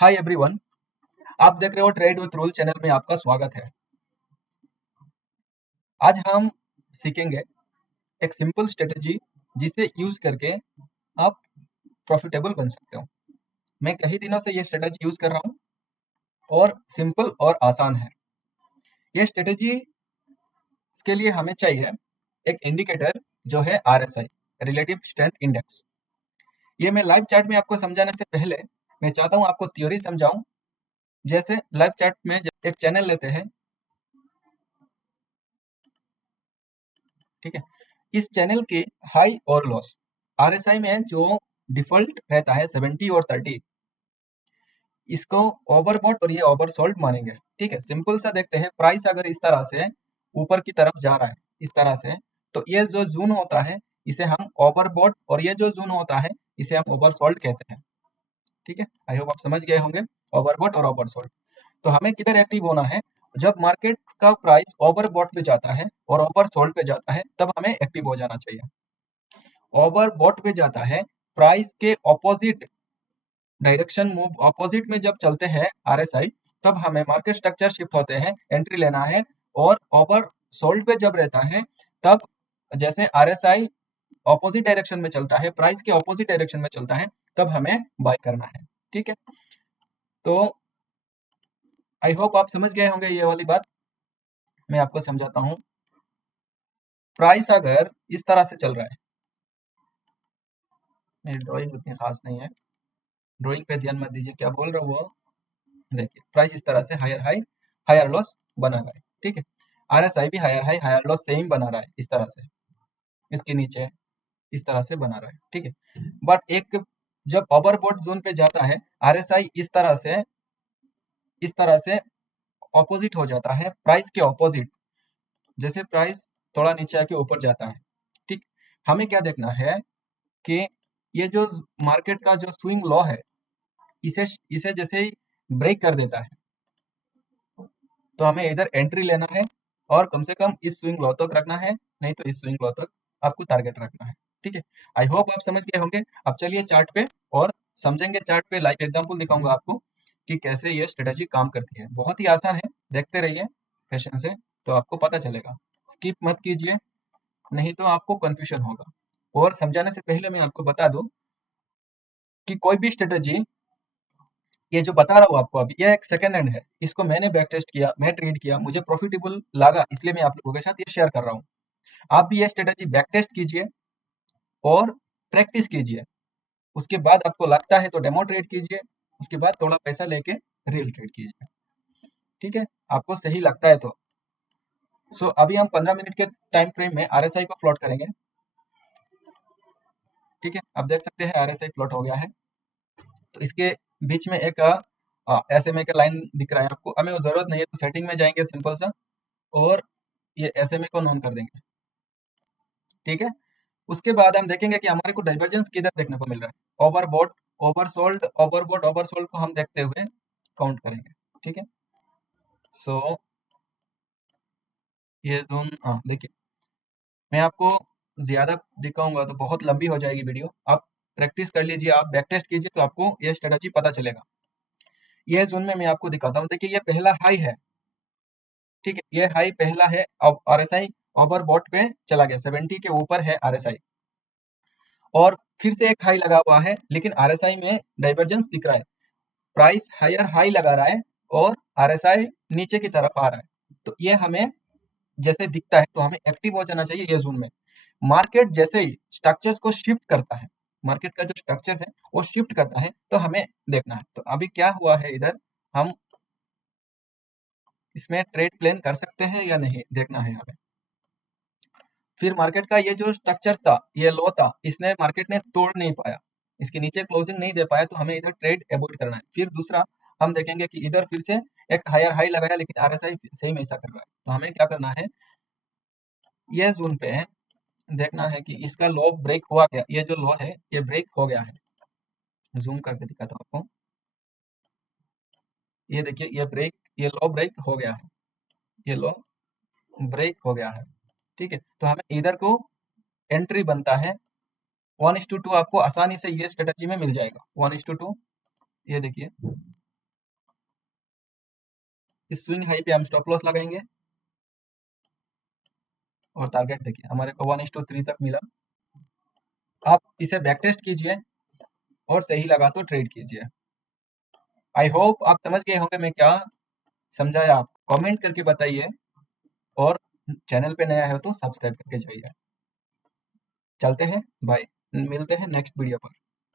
Hi everyone, आप देख रहे हो ट्रेड विथ रूल चैनल में आपका स्वागत है। आज हम सीखेंगे एक सिंपल स्ट्रेटजी जिसे यूज करके आप प्रॉफिटेबल बन सकते हो। मैं कई दिनों से ये स्ट्रेटजी यूज कर रहा हूँ और सिंपल और आसान है। ये स्ट्रेटजी के लिए हमें चाहिए एक इंडिकेटर जो है RSI, रिलेटिव स्ट्रेंथ इंडेक्स। ये मैं लाइव चार्ट में आपको समझाने से पहले मैं चाहता हूँ आपको थ्योरी समझाऊं। जैसे लाइव चार्ट में एक चैनल लेते हैं, ठीक है। इस चैनल के हाई और लॉस RSI में जो डिफॉल्ट रहता है 70 और 30, इसको ओवरबॉट और ये ओवरसोल्ड मानेंगे। ठीक है, सिंपल सा देखते हैं। प्राइस अगर इस तरह से ऊपर की तरफ जा रहा है इस तरह से, तो ये जो जोन होता है इसे हम ओवरबॉट और ये जो जोन होता है इसे हम ओवरसोल्ड कहते हैं। ठीक है, आई होप आप समझ गए होंगे ओवरबॉट और ओवरसोल्ड। तो हमें किधर एक्टिव होना है? जब मार्केट का प्राइस ओवरबॉट पे जाता है और ओवरसोल्ड पे जाता है तब हमें एक्टिव हो जाना चाहिए। ओवरबॉट पे जाता है, प्राइस के ऑपोजिट डायरेक्शन मूव ऑपोजिट में जब चलते हैं RSI, तब हमें मार्केट स्ट्रक्चर शिफ्ट होते हैं, एंट्री लेना है। और ओवर सोल्ड पे जब रहता है तब जैसे RSI ऑपोजिट डायरेक्शन में चलता है, प्राइस के ऑपोजिट डायरेक्शन में चलता है, तब हमें बाय करना है। ठीक है, तो आई होप आप समझ गए होंगे ये वाली बात। मैं आपको समझाता हूँ। प्राइस अगर इस तरह से चल रहा है, मेरी ड्राइंग उतनी खास नहीं है, ड्राइंग पे ध्यान मत दीजिए, क्या बोल रहा हूँ वो देखिए। प्राइस इस तरह से हायर हाई हायर लॉस बना रहा है। ठीक है, RSI भी higher high higher loss same बना रहा है, इस तरह से इसके नीचे इस तरह से बना रहा है। ठीक है, बट एक जब ओवरबॉट जोन पे जाता है RSI इस तरह से ऑपोजिट हो जाता है, प्राइस के ऑपोजिट। जैसे प्राइस थोड़ा नीचे आके ऊपर जाता है, ठीक, हमें क्या देखना है कि ये जो मार्केट का जो स्विंग लॉ है इसे इसे जैसे ही ब्रेक कर देता है तो हमें इधर एंट्री लेना है और कम से कम इस स्विंग लॉ तक रखना है, नहीं तो इस स्विंग लॉ तक आपको टारगेट रखना है। ठीक है, आई होप आप समझ गए होंगे। अब चलिए चार्ट पे और समझेंगे। चार्ट पे लाइव एग्जांपल दिखाऊंगा आपको कि कैसे ये स्ट्रेटजी काम करती है। बहुत ही आसान है, देखते रहिए पेशेंस से, तो आपको पता चलेगा। स्किप मत कीजिए, नहीं तो आपको कंफ्यूजन होगा। और समझाने से पहले मैं आपको बता दूं कि कोई भी स्ट्रेटजी, ये जो बता रहा हूँ आपको अभी, ये एक सेकंड हैंड है। इसको मैंने बैक टेस्ट किया, मैं ट्रेड किया, मुझे प्रॉफिटेबल लगा, इसलिए मैं आप लोगों के साथ ये शेयर कर रहा हूँ। आप भी ये स्ट्रेटजी बैक टेस्ट कीजिए और प्रैक्टिस कीजिए। उसके बाद आपको लगता है तो डेमो ट्रेड कीजिए, उसके बाद थोड़ा पैसा लेके रियल ट्रेड कीजिए। ठीक है, आपको सही लगता है तो। सो अभी हम 15 मिनट के टाइम फ्रेम में RSI को प्लॉट करेंगे। ठीक है, आप देख सकते हैं RSI प्लॉट हो गया है। तो इसके बीच में एक SMA का लाइन दिख रहा है आपको। हमें वो जरूरत नहीं है, तो सेटिंग में जाएंगे सिंपल सा और ये SMA को नॉन कर देंगे। ठीक है, उसके बाद हम देखेंगे कि हमारे को डाइवर्जेंस किधर देखने को मिल रहा है। ओवरबॉट ओवरसोल्ड, ओवरबॉट ओवरसोल्ड को हम देखते हुए काउंट करेंगे। ठीक है, सो ये जोन, देखिए, मैं आपको ज्यादा दिखाऊंगा तो बहुत लंबी हो जाएगी वीडियो। आप प्रैक्टिस कर लीजिए, आप बैक टेस्ट कीजिए, तो आपको ये स्ट्रेटजी पता चलेगा। ये जोन में मैं आपको दिखाता हूँ। देखिए, ये पहला हाई है। ठीक है, ये हाई पहला है। अब RSI ओवरबॉट पे चला गया, 70 के ऊपर है RSI, और फिर से एक हाई लगा हुआ है, लेकिन RSI में डाइवर्जेंस दिख रहा है। प्राइस हायर हाई लगा रहा है और RSI नीचे की तरफ आ रहा है। तो ये हमें जैसे दिखता है तो हमें एक्टिव हो जाना चाहिए ये जोन में। मार्केट जैसे ही स्ट्रक्चर्स को शिफ्ट करता है, मार्केट का जो स्ट्रक्चर है वो शिफ्ट करता है, तो हमें देखना है। तो अभी क्या हुआ है इधर, हम इसमें ट्रेड प्लान कर सकते हैं या नहीं, देखना है हमें। फिर मार्केट का ये जो स्ट्रक्चर था, ये लो था, इसने मार्केट ने तोड़ नहीं पाया, इसके नीचे क्लोजिंग नहीं दे पाया, तो हमें इधर ट्रेड अवॉइड करना है। फिर दूसरा हम देखेंगे कि इधर फिर से एक हायर हाई लगाया, लेकिन RSI सेम ऐसा कर रहा है, तो हमें क्या करना है, ये जोन पे देखना है कि इसका लो ब्रेक हुआ क्या। ये जो लो है ये ब्रेक हो गया है। जूम करके दिखाता हूँ आपको। ये देखिए, ये लो ब्रेक हो गया है, ये लो ब्रेक हो गया है। ठीक है, तो हमें इधर को एंट्री बनता है 1:2। आपको आसानी से ये स्ट्रेटजी में मिल जाएगा 1:2। ये देखिए, इस स्विंग हाई पे हम स्टॉप लॉस लगाएंगे और टारगेट देखिए हमारे को 1:3 तक मिला। आप इसे बैक टेस्ट कीजिए और सही लगा तो ट्रेड कीजिए। आई होप आप समझ गए होंगे मैं क्या समझाया। आप कमेंट करके बताइए और चैनल पे नया है तो सब्सक्राइब करके जाइए। चलते हैं, बाय, मिलते हैं नेक्स्ट वीडियो पर।